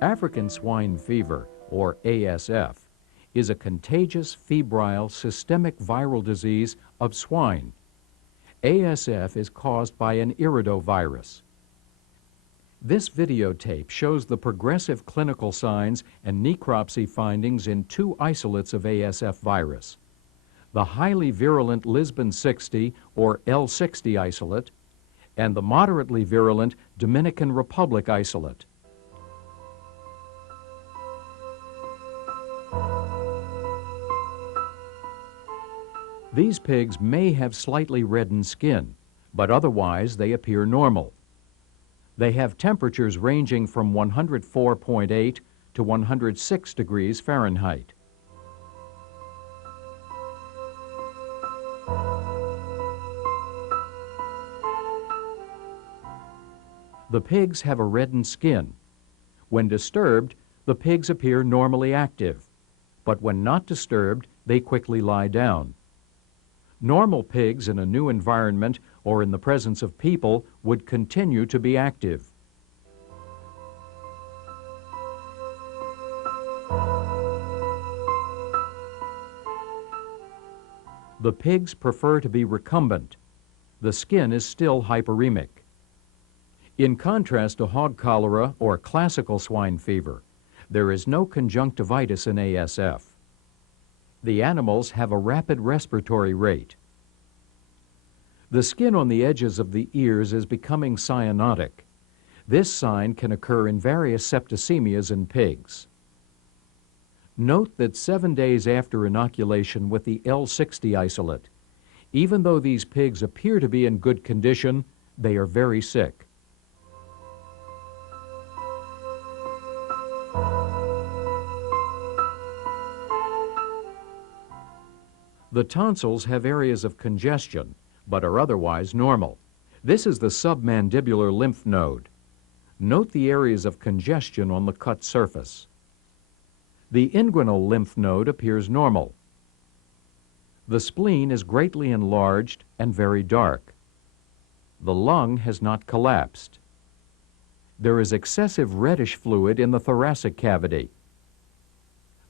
African swine fever, or ASF, is a contagious, febrile, systemic viral disease of swine. ASF is caused by an iridovirus. This videotape shows the progressive clinical signs and necropsy findings in two isolates of ASF virus: the highly virulent Lisbon 60 or L60 isolate and the moderately virulent Dominican Republic isolate. These pigs may have slightly reddened skin, but otherwise they appear normal. They have temperatures ranging from 104.8 to 106 degrees Fahrenheit. The pigs have a reddened skin. When disturbed, the pigs appear normally active, but when not disturbed, they quickly lie down. Normal pigs in a new environment or in the presence of people would continue to be active. The pigs prefer to be recumbent. The skin is still hyperemic. In contrast to hog cholera or classical swine fever, there is no conjunctivitis in ASF. The animals have a rapid respiratory rate. The skin on the edges of the ears is becoming cyanotic. This sign can occur in various septicemias in pigs. Note that 7 days after inoculation with the L60 isolate, even though these pigs appear to be in good condition, they are very sick. The tonsils have areas of congestion, but are otherwise normal. This is the submandibular lymph node. Note the areas of congestion on the cut surface. The inguinal lymph node appears normal. The spleen is greatly enlarged and very dark. The lung has not collapsed. There is excessive reddish fluid in the thoracic cavity.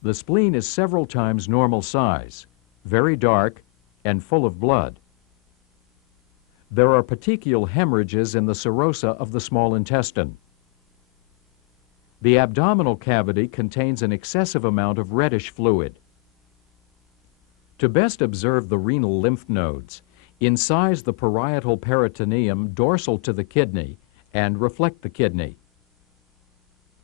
The spleen is several times normal size, very dark, and full of blood. There are petechial hemorrhages in the serosa of the small intestine. The abdominal cavity contains an excessive amount of reddish fluid. To best observe the renal lymph nodes, incise the parietal peritoneum dorsal to the kidney and reflect the kidney.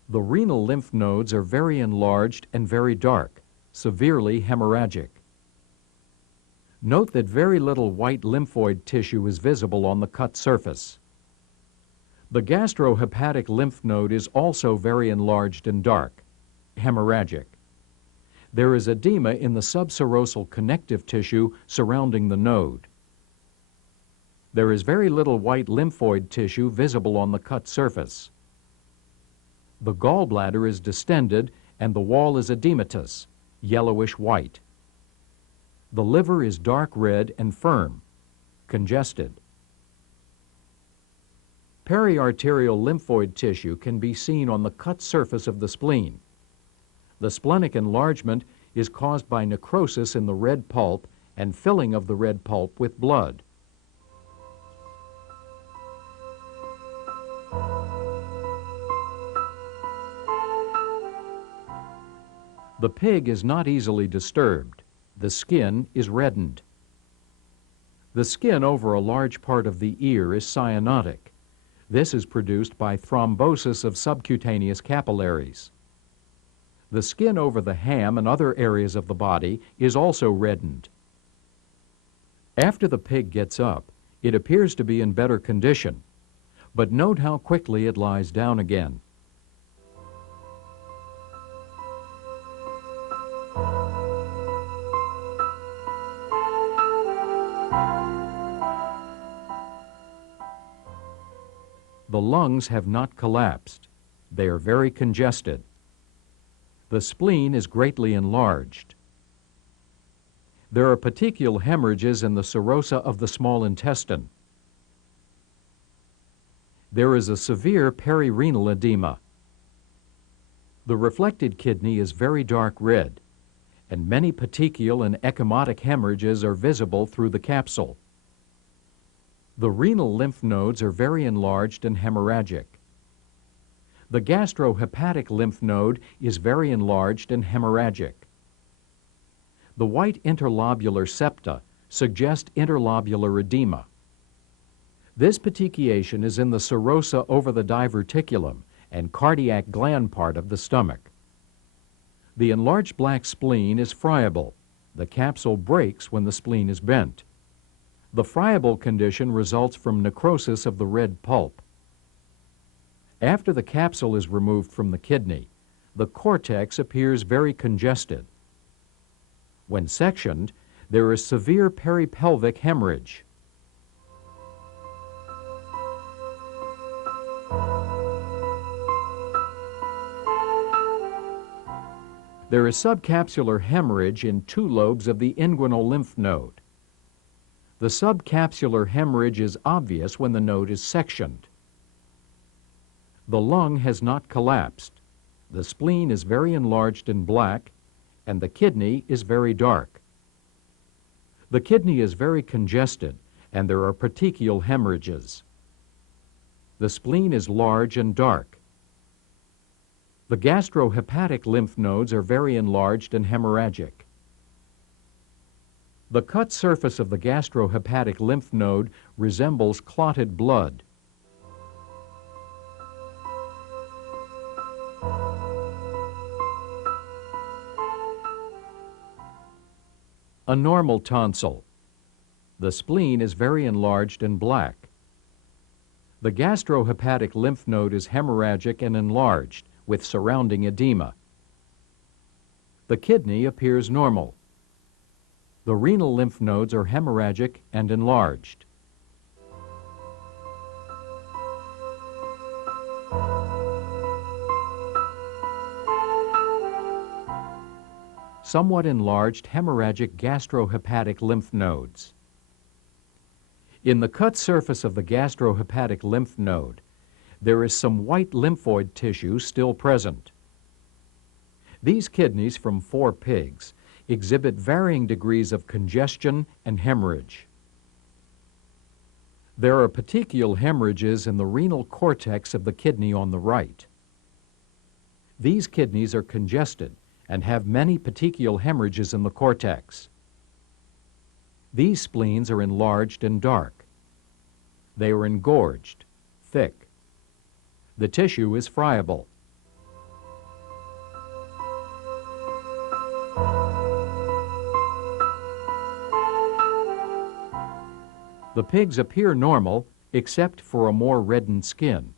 The renal lymph nodes are very enlarged and very dark, severely hemorrhagic. Note that very little white lymphoid tissue is visible on the cut surface. The gastrohepatic lymph node is also very enlarged and dark, hemorrhagic. There is edema in the subserosal connective tissue surrounding the node. There is very little white lymphoid tissue visible on the cut surface. The gallbladder is distended and the wall is edematous, yellowish white. The liver is dark red and firm, congested. Periarterial lymphoid tissue can be seen on the cut surface of the spleen. The splenic enlargement is caused by necrosis in the red pulp and filling of the red pulp with blood. The pig is not easily disturbed. The skin is reddened. The skin over a large part of the ear is cyanotic. This is produced by thrombosis of subcutaneous capillaries. The skin over the ham and other areas of the body is also reddened. After the pig gets up, it appears to be in better condition, but note how quickly it lies down again. The lungs have not collapsed. They are very congested. The spleen is greatly enlarged. There are petechial hemorrhages in the serosa of the small intestine. There is a severe perirenal edema. The reflected kidney is very dark red, and many petechial and ecchymotic hemorrhages are visible through the capsule. The renal lymph nodes are very enlarged and hemorrhagic. The gastrohepatic lymph node is very enlarged and hemorrhagic. The white interlobular septa suggest interlobular edema. This petechiation is in the serosa over the diverticulum and cardiac gland part of the stomach. The enlarged black spleen is friable. The capsule breaks when the spleen is bent. The friable condition results from necrosis of the red pulp. After the capsule is removed from the kidney, the cortex appears very congested. When sectioned, there is severe peripelvic hemorrhage. There is subcapsular hemorrhage in 2 lobes of the inguinal lymph node. The subcapsular hemorrhage is obvious when the node is sectioned. The lung has not collapsed. The spleen is very enlarged and black, and the kidney is very dark. The kidney is very congested, and there are petechial hemorrhages. The spleen is large and dark. The gastrohepatic lymph nodes are very enlarged and hemorrhagic. The cut surface of the gastrohepatic lymph node resembles clotted blood. A normal tonsil. The spleen is very enlarged and black. The gastrohepatic lymph node is hemorrhagic and enlarged, with surrounding edema. The kidney appears normal. The renal lymph nodes are hemorrhagic and enlarged. Somewhat enlarged hemorrhagic gastrohepatic lymph nodes. In the cut surface of the gastrohepatic lymph node, there is some white lymphoid tissue still present. These kidneys from 4 pigs exhibit varying degrees of congestion and hemorrhage. There are petechial hemorrhages in the renal cortex of the kidney on the right. These kidneys are congested and have many petechial hemorrhages in the cortex. These spleens are enlarged and dark. They are engorged, thick. The tissue is friable. The pigs appear normal except for a more reddened skin.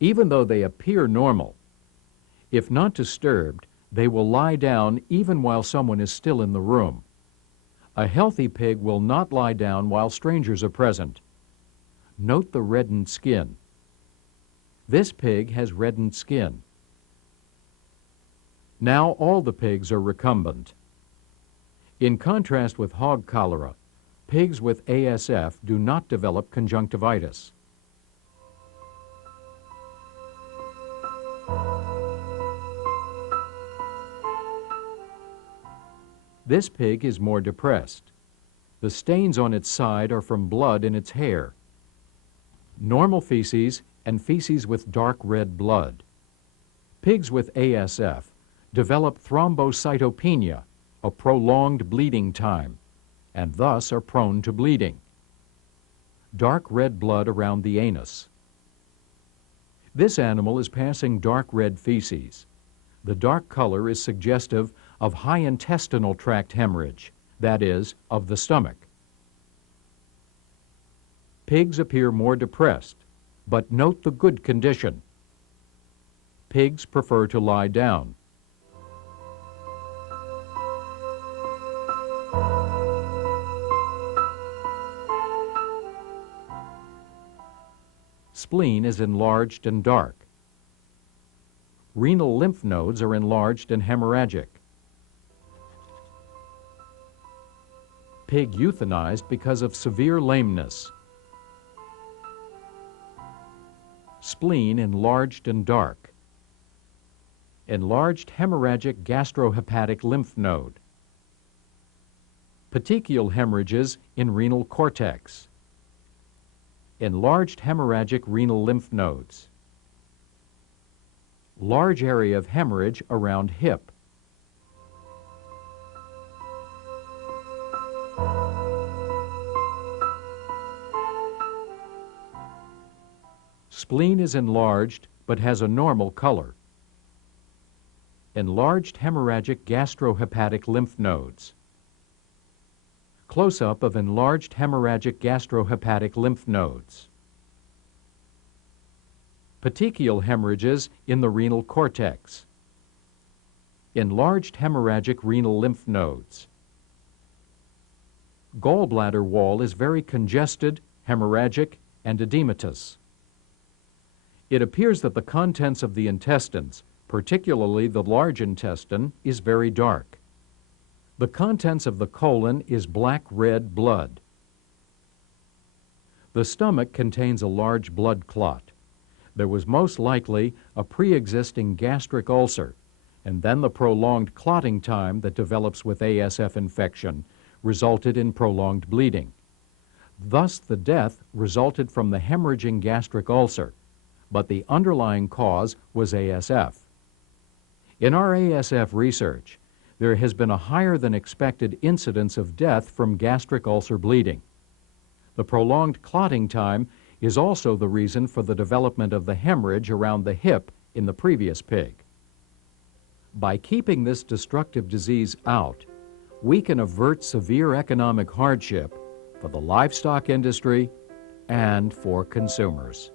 Even though they appear normal, if not disturbed, they will lie down even while someone is still in the room. A healthy pig will not lie down while strangers are present. Note the reddened skin. This pig has reddened skin. Now all the pigs are recumbent. In contrast with hog cholera, pigs with ASF do not develop conjunctivitis. This pig is more depressed. The stains on its side are from blood in its hair. Normal feces and feces with dark red blood. Pigs with ASF develop thrombocytopenia, a prolonged bleeding time, and thus are prone to bleeding. Dark red blood around the anus. This animal is passing dark red feces. The dark color is suggestive of high intestinal tract hemorrhage, that is, of the stomach. Pigs appear more depressed, but note the good condition. Pigs prefer to lie down. Spleen is enlarged and dark. Renal lymph nodes are enlarged and hemorrhagic. Pig euthanized because of severe lameness. Spleen enlarged and dark. enlarged hemorrhagic gastrohepatic lymph node, petechial hemorrhages in renal cortex, enlarged hemorrhagic renal lymph nodes, large area of hemorrhage around hip, spleen is enlarged but has a normal color, enlarged hemorrhagic gastrohepatic lymph nodes, close-up of enlarged hemorrhagic gastrohepatic lymph nodes, petechial hemorrhages in the renal cortex, enlarged hemorrhagic renal lymph nodes. Gallbladder wall is very congested, hemorrhagic, and edematous. It appears that the contents of the intestines, particularly the large intestine, is very dark. The contents of the colon is black-red blood. The stomach contains a large blood clot. There was most likely a pre-existing gastric ulcer, and then the prolonged clotting time that develops with ASF infection resulted in prolonged bleeding. Thus, the death resulted from the hemorrhaging gastric ulcer, but the underlying cause was ASF. In our ASF research, there has been a higher than expected incidence of death from gastric ulcer bleeding. The prolonged clotting time is also the reason for the development of the hemorrhage around the hip in the previous pig. By keeping this destructive disease out, we can avert severe economic hardship for the livestock industry and for consumers.